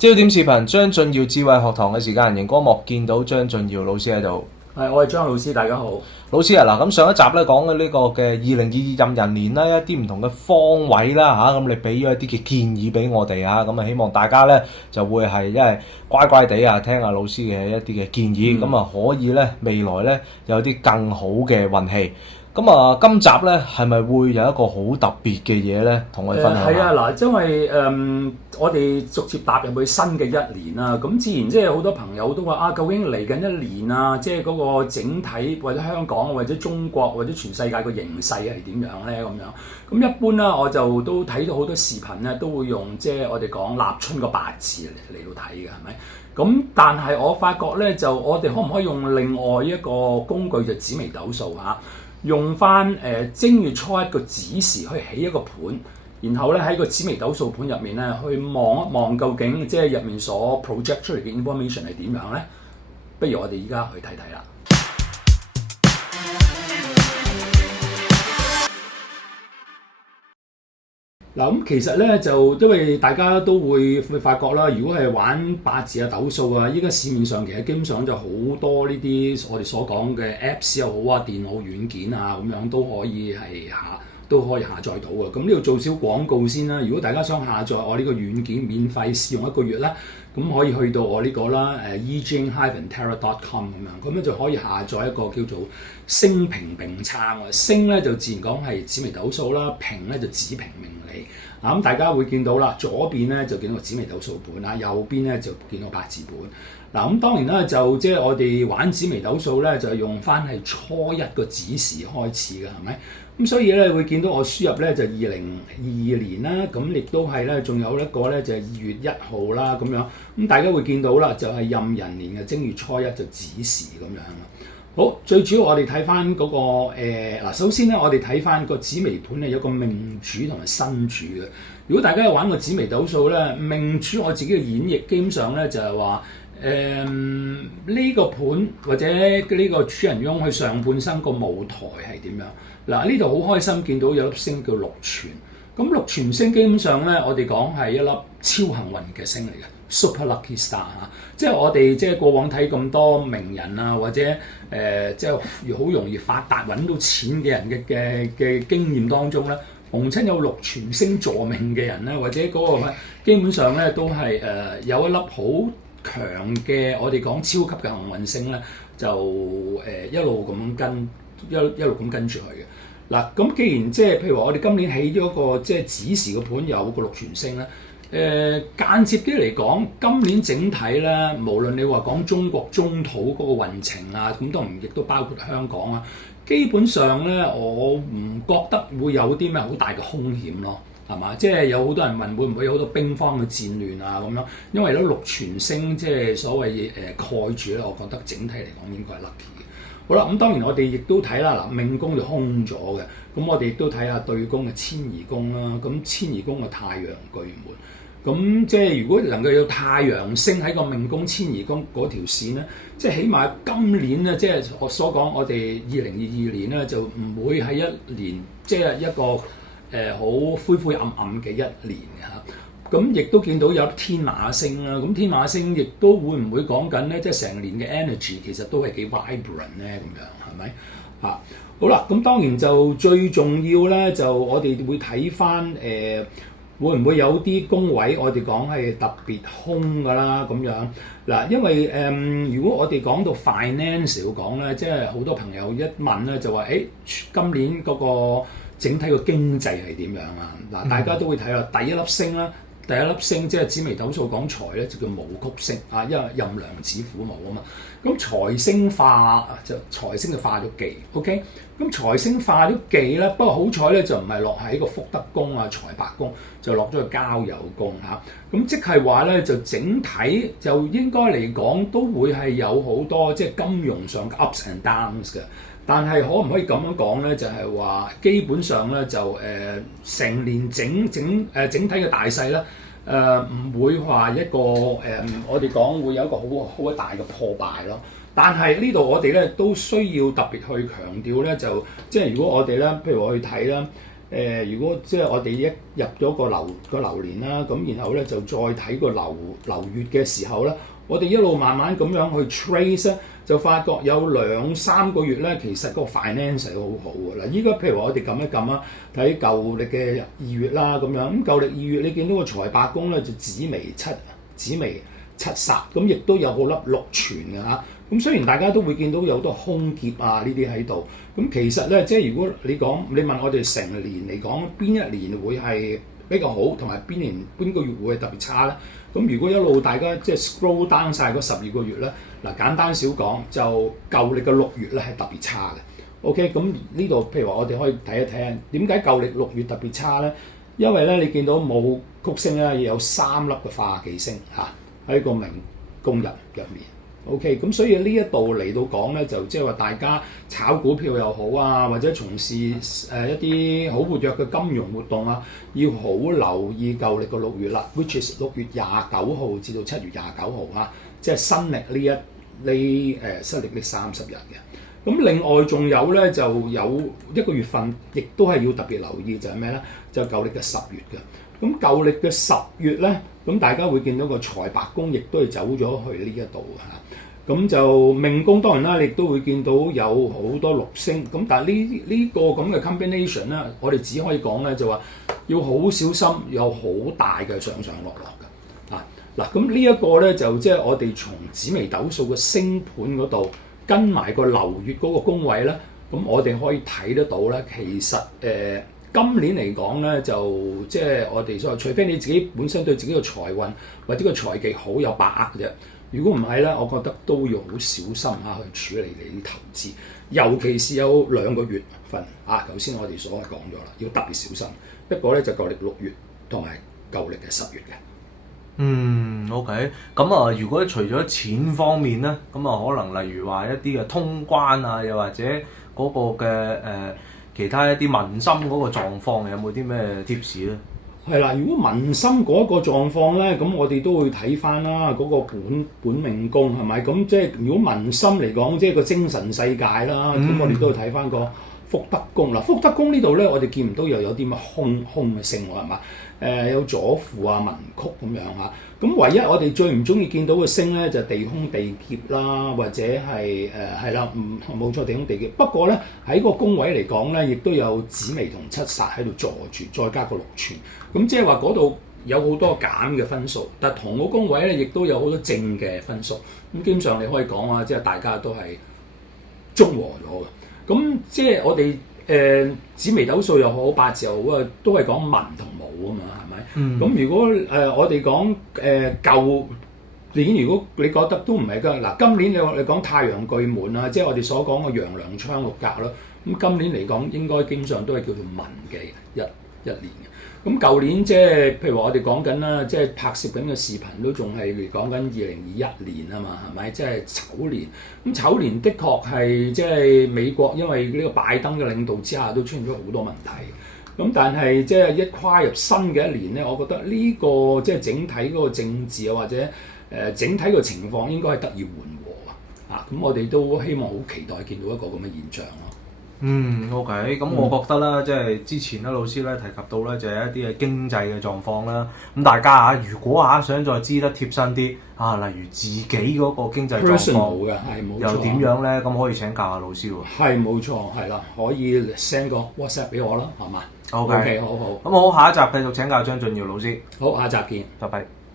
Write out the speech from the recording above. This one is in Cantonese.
焦點視頻張進耀智慧學堂嘅時間，熒光幕見到張進耀老師喺度。係，我係張老師，大家好。老師啊，嗱咁上一集咧講嘅呢個嘅2022壬寅年啦，一啲唔同嘅方位啦嚇，咁你俾咗一啲嘅建議俾我哋啊，咁啊希望大家咧就會係因為乖乖地啊聽下老師嘅一啲嘅建議，咁啊可以咧未來咧有啲更好嘅運氣。咁啊，今集咧係咪會有一個好特別嘅嘢咧，同我哋分享下？係啊，嗱，因為我哋逐漸踏入去新嘅一年啦，咁自然即係好多朋友都話啊，究竟嚟緊一年啊，即係嗰個整體或者香港或者中國或者全世界個形勢係點樣咧咁樣？咁一般啦，我就都睇到好多視頻咧，都會用即係我哋講立春個八字嚟到睇嘅，係咪？咁但係我發覺咧，就我哋可唔可以用另外一個工具就紫微斗數嚇？用翻正月初一個子時去起一個盤，然後咧喺個紫微斗數盤入面咧去望一望究竟即係入面所 project 出嚟嘅 information 係點樣咧？不如我哋依家去睇睇啦。嗱咁其實咧就因為大家都會發覺啦，如果係玩八字啊、斗數啊，依家市面上其實基本上就好多呢啲我哋所講嘅 Apps 又好啊、電腦軟件啊咁樣都可以下載到嘅。咁呢度做少廣告先啦。如果大家想下載我呢個軟件免費試用1個月啦，咁可以去到我呢個啦，ejing-tarot.com 咁樣，咁咧就可以下載一個叫做星平並撐啊。星咧就自然講係紫微斗數啦，平咧就子平命理。嗱咁大家會見到啦，左邊咧就見到個紫微斗數盤啦，右邊咧就見到八字盤。嗱咁當然啦，就即係我哋玩紫微斗數咧，就係用翻係初一個子時開始嘅，係咪？咁所以咧會見到我輸入咧就2022年啦，咁亦都係咧，仲有一個咧就係2月1號啦咁樣。咁大家會見到啦，就係壬寅年嘅正月初一就子時咁樣啦。好，最主要我哋睇翻嗰個嗱，首先咧我哋睇翻個紫微盤咧有個命主同埋身主嘅。如果大家有玩過紫微斗數咧，命主我自己嘅演繹基本上咧就係話呢個盤或者呢個主人翁佢上半生個舞台係點樣？嗱，呢度好開心見到有粒星叫祿存。咁祿存星基本上咧，我哋講係一粒超幸運嘅星嚟嘅 ，super lucky star 嚇。即係我哋即係過往睇咁多名人啊，或者即係好容易發達揾到錢嘅人嘅經驗當中咧，逢親有祿存星助命嘅人咧，或者嗰個基本上咧都係有一粒好強嘅我哋講超級嘅幸運星咧，就一路咁跟住佢嘅。嗱，咁既然即係譬如話我哋今年起咗個即係子時嘅盤有個祿存星咧，間接啲嚟講，今年整體咧，無論你話講中國中土嗰個運程啊，咁當然亦都包括香港啊，基本上咧，我唔覺得會有啲咩好大嘅風險咯，係嘛？即係有好多人問會唔會有好多兵荒嘅戰亂啊咁樣，因為咧祿存星即係所謂蓋住咧，我覺得整體嚟講應該係 lucky 嘅。好啦，咁當然我哋亦都睇啦，嗱命宮就空咗嘅，咁我哋亦都睇下對宮嘅遷移宮啦，咁遷移宮嘅太陽巨門，咁即係如果能夠有太陽星喺個命宮遷移宮嗰條線咧，即係起碼今年咧，即係我所講，我哋2022年咧就唔會係一年即係一個好灰灰暗暗嘅一年嘅嚇。咁亦都見到有天馬星啦，咁天馬星亦都會唔會講緊咧？即係成年嘅 energy 其實都係幾 vibrant 咧，咁樣係咪？啊，好啦，咁當然就最重要咧，就我哋會睇翻會唔會有啲宮位我哋講係特別空㗎啦，咁樣嗱，因為如果我哋講到 finance 要講咧，即係好多朋友一問咧就話今年嗰個整體個經濟係點樣啊？嗱，大家都會睇啦，第一粒星啦。第一粒星即係紫微斗數講財咧，就叫武曲星啊，因為任良子虎武啊嘛。咁財星化就財星就化咗忌 ，OK。咁財星化咗忌咧，不過好彩咧就唔係落喺個福德宮啊、財帛宮，就落咗個交友宮嚇。咁即係話咧，就整體就應該嚟講都會係有好多即係金融上嘅 ups and downs 嘅。但係可唔可以咁樣講咧？就係話基本上咧就成年整體嘅大勢咧唔會話一個我哋講會有一個好大嘅破敗咯。但係呢度我哋咧都需要特別去強調咧，就即係如果我哋咧，譬如我去睇啦，如果即係我哋一入咗個流年啦，咁然後咧就再睇個流月嘅時候咧，我哋一路慢慢咁樣去 trace 咧，就發覺有2-3個月咧，其實個 finance 係好好嘅嗱。依家譬如話我哋撳一撳啊，睇舊歷嘅2月啦咁樣，咁舊歷2月你見到個財帛宮咧就紫微七煞，咁亦都有好粒祿存嘅嚇。咁雖然大家都會見到有好多空劫啊呢啲喺度，咁其實咧即係如果你問我哋成年嚟講，邊一年會係比較好，同埋邊個月會係特別差咧？咁如果一路大家即係 scroll down 曬嗰12個月咧，嗱簡單少講，就舊歷嘅6月咧係特別差嘅。OK， 咁呢度譬如話我哋可以睇一睇啊，點解舊歷6月特別差咧？因為咧你見到冇曲星咧，有3粒嘅化忌星嚇喺個命宮入面。OK， 咁所以呢一度嚟到講咧，就即係話大家炒股票又好啊，或者從事一啲好活躍嘅金融活動啊，要好留意舊歷嘅6月啦 ，which is 6月29號至到7月29號啊，即係新歷新歷呢30日嘅。咁另外仲有咧，就有一個月份，亦都係要特別留意，就係咩咧？就舊歷嘅10月嘅。咁舊歷嘅10月咧，咁大家會見到個財帛宮亦都係走咗去呢一度嚇。咁就命宮當然啦，你亦都會見到有好多祿星。咁但係呢個咁嘅 combination 咧，我哋只可以講咧就話要好小心，有好大嘅上上落落嘅。嗱，咁呢一個咧就即係我哋從紫微斗數嘅星盤嗰度跟埋個流月嗰個宮位咧，咁我哋可以睇得到咧，其實今年嚟講咧，就即係我哋所謂，除非你自己本身對自己嘅財運或者個財技好有把握嘅啫。如果唔係咧，我覺得都要好小心嚇去處理你啲投資，尤其是有2個月份啊。頭先我哋所講咗啦，要特別小心。一個咧就舊歷6月同埋舊歷嘅10月嘅。OK。咁啊，如果除咗錢方面咧，咁啊可能例如話一啲嘅通關啊，又或者嗰個嘅其他一啲民心嗰個狀況，有冇啲咩 tips 咧？係啦，如果民心嗰個狀況咧，咁我哋都會睇翻啦，嗰個本命宮係咪？咁即係如果民心嚟講，即係個精神世界啦，咁我哋都要睇翻個福德宮啦。福德宮呢度咧，我哋見唔到又有啲乜空嘅星喎，係嘛？有左輔啊、文曲咁樣嚇。咁唯一我哋最唔中意見到嘅星咧，就地空地劫啦，或者係係啦，冇錯，地空地劫。不過咧喺個宮位嚟講咧，亦都有紫微同七煞喺度坐住，再加個祿存。咁即係話嗰度有好多減嘅分數，但係同個宮位咧，亦都有好多正嘅分數。咁基本上你可以講啊，即係大家都係中和咗嘅。咁即係我哋紫微斗數又好，八字又好啊，都係講文同武啊嘛，係咪？咁如果我哋講舊年，如果你覺得都唔係㗎，嗱今年你講太陽巨門啊，即係我哋所講嘅陽梁昌六格咯。咁今年嚟講，應該基本上都係叫做文嘅一年嘅。咁舊年即係譬如話我哋講緊啦，即係拍攝緊嘅視頻都仲係講緊2021年啊嘛，係咪？即係丑年。咁丑年的確係即係美國因為呢個拜登嘅領導之下都出現咗好多問題。咁但係即係一跨入新嘅一年咧，我覺得呢個即係整體嗰個政治啊或者整體個情況應該係得以緩和啊。咁我哋都希望好期待見到一個咁嘅現象咯。OK， 咁我覺得啦，即係之前咧老師咧提及到咧，就係一啲嘅經濟嘅狀況啦。咁大家如果想再知得貼身啲例如自己嗰個經濟狀況嘅係冇錯，又點樣咧？咁可以請教下老師喎。係冇錯，係啦，可以 send 個 WhatsApp 俾我啦，係嘛？ OK， 好好。咁好，下一集繼續請教張俊耀老師。好，下集見，拜拜。